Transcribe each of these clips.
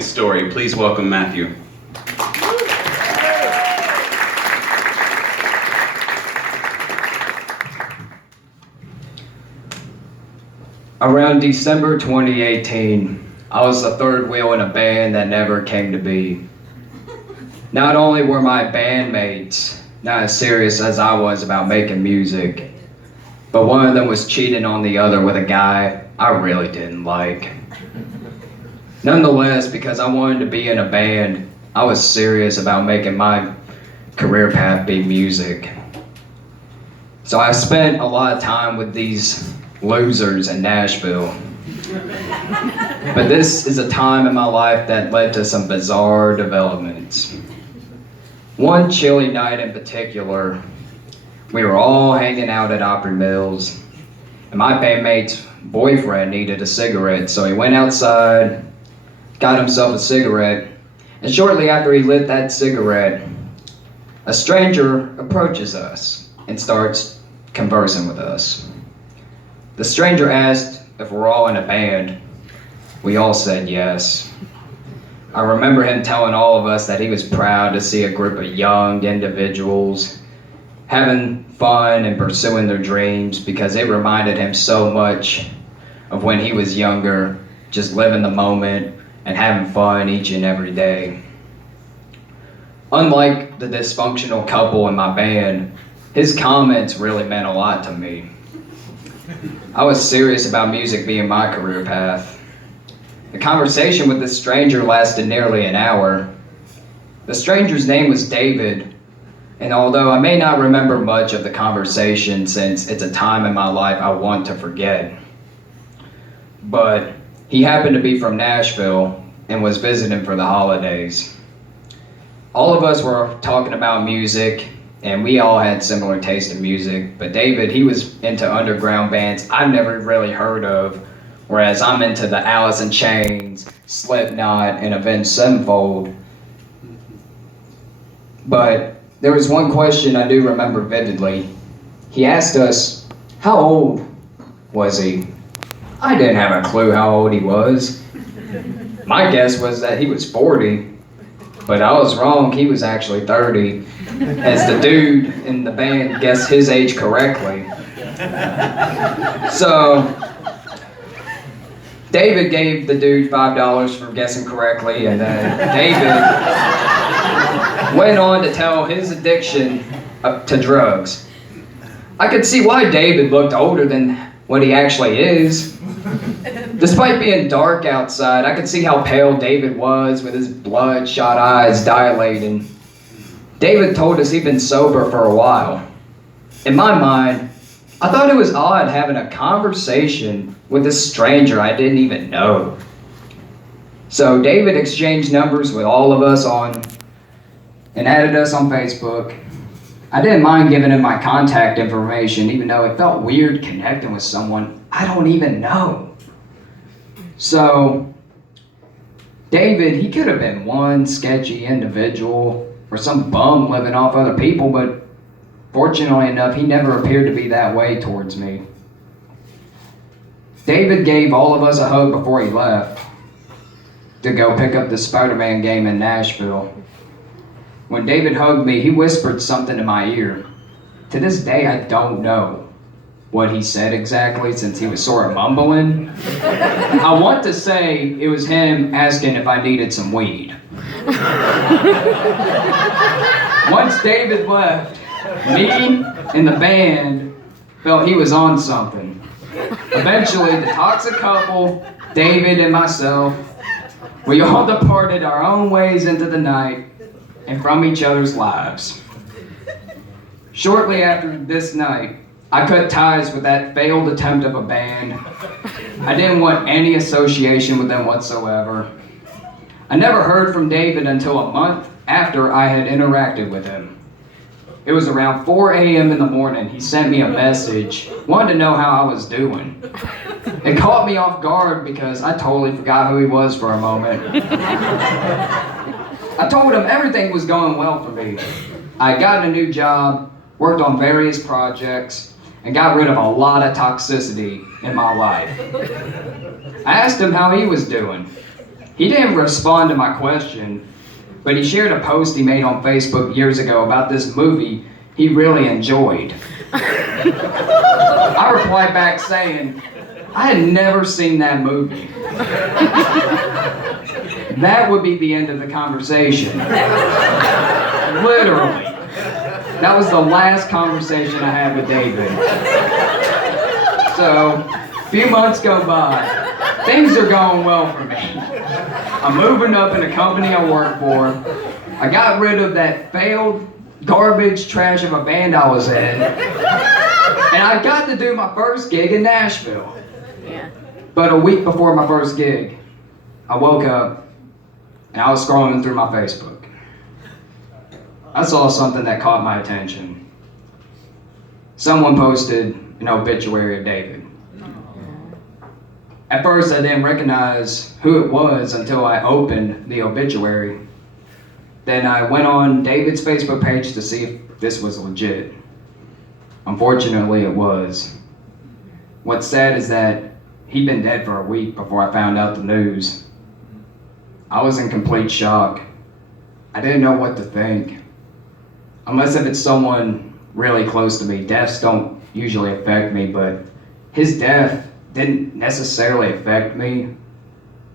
Story. Please welcome Matthew. Around December 2018, I was the third wheel in a band that never came to be. Not only were my bandmates not as serious as I was about making music, but one of them was cheating on the other with a guy I really didn't like. Nonetheless, because I wanted to be in a band, I was serious about making my career path be music. So I spent a lot of time with these losers in Nashville. But this is a time in my life that led to some bizarre developments. One chilly night in particular, we were all hanging out at Opry Mills, and my bandmate's boyfriend needed a cigarette, so he went outside, got himself a cigarette, and shortly after he lit that cigarette, a stranger approaches us and starts conversing with us. The stranger asked if we're all in a band. We all said yes. I remember him telling all of us that he was proud to see a group of young individuals having fun and pursuing their dreams because it reminded him so much of when he was younger, just living the moment and having fun each and every day. Unlike the dysfunctional couple in my band, his comments really meant a lot to me. I was serious about music being my career path. The conversation with this stranger lasted nearly an hour. The stranger's name was David, and although I may not remember much of the conversation since it's a time in my life I want to forget, but he happened to be from Nashville and was visiting for the holidays. All of us were talking about music, and we all had similar taste in music, but David, he was into underground bands I've never really heard of, whereas I'm into the Alice in Chains, Slipknot, and Avenged Sevenfold. But there was one question I do remember vividly. He asked us, how old was he? I didn't have a clue how old he was. My guess was that he was 40, but I was wrong, he was actually 30, as the dude in the band guessed his age correctly. So, David gave the dude $5 for guessing correctly, and then David went on to tell his addiction to drugs. I could see why David looked older than what he actually is. Despite being dark outside, I could see how pale David was with his bloodshot eyes dilating. David told us he'd been sober for a while. In my mind, I thought it was odd having a conversation with a stranger I didn't even know. So David exchanged numbers with all of us and added us on Facebook. I didn't mind giving him my contact information, even though it felt weird connecting with someone I don't even know. So, David, he could have been one sketchy individual or some bum living off other people, but fortunately enough, he never appeared to be that way towards me. David gave all of us a hug before he left to go pick up the Spider-Man game in Nashville. When David hugged me, he whispered something in my ear. To this day, I don't know what he said exactly, since he was sort of mumbling. I want to say it was him asking if I needed some weed. Once David left, me and the band felt he was on something. Eventually, the toxic couple, David and myself, we all departed our own ways into the night and from each other's lives. Shortly after this night, I cut ties with that failed attempt of a band. I didn't want any association with them whatsoever. I never heard from David until a month after I had interacted with him. It was around 4 a.m. in the morning. He sent me a message, wanted to know how I was doing. It caught me off guard because I totally forgot who he was for a moment. I told him everything was going well for me. I had gotten a new job, worked on various projects, and got rid of a lot of toxicity in my life. I asked him how he was doing. He didn't respond to my question, but he shared a post he made on Facebook years ago about this movie he really enjoyed. I replied back saying, I had never seen that movie. That would be the end of the conversation. Literally. That was the last conversation I had with David. So, a few months go by. Things are going well for me. I'm moving up in the company I work for. I got rid of that failed garbage trash of a band I was in. And I got to do my first gig in Nashville. Yeah. But a week before my first gig, I woke up and I was scrolling through my Facebook. I saw something that caught my attention. Someone posted an obituary of David. At first, I didn't recognize who it was until I opened the obituary. Then I went on David's Facebook page to see if this was legit. Unfortunately, it was. What's sad is that he'd been dead for a week before I found out the news. I was in complete shock. I didn't know what to think. Unless if it's someone really close to me, deaths don't usually affect me, but his death didn't necessarily affect me,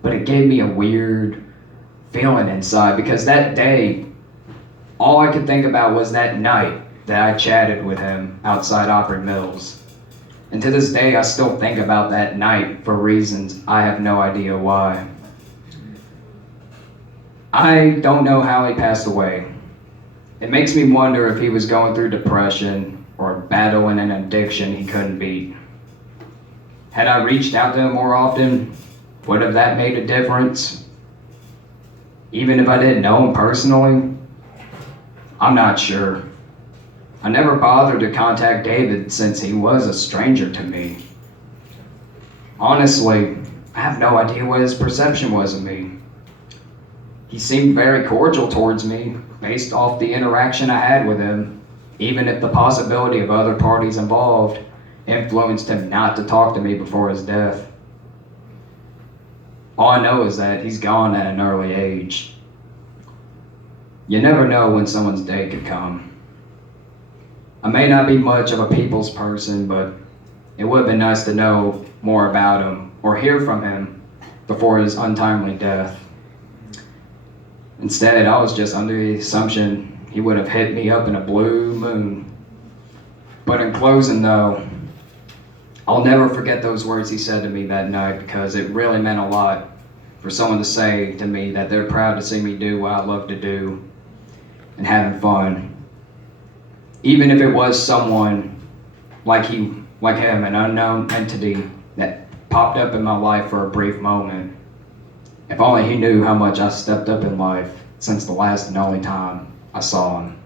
but it gave me a weird feeling inside because that day, all I could think about was that night that I chatted with him outside Opry Mills. And to this day, I still think about that night for reasons I have no idea why. I don't know how he passed away. It makes me wonder if he was going through depression or battling an addiction he couldn't beat. Had I reached out to him more often, would have that made a difference? Even if I didn't know him personally? I'm not sure. I never bothered to contact David since he was a stranger to me. Honestly, I have no idea what his perception was of me. He seemed very cordial towards me based off the interaction I had with him, even if the possibility of other parties involved influenced him not to talk to me before his death. All I know is that he's gone at an early age. You never know when someone's day could come. I may not be much of a people's person, but it would have been nice to know more about him or hear from him before his untimely death. Instead, I was just under the assumption he would have hit me up in a blue moon. But in closing though, I'll never forget those words he said to me that night because it really meant a lot for someone to say to me that they're proud to see me do what I love to do and having fun. Even if it was someone like him, an unknown entity that popped up in my life for a brief moment. If only he knew how much I stepped up in life since the last and only time I saw him.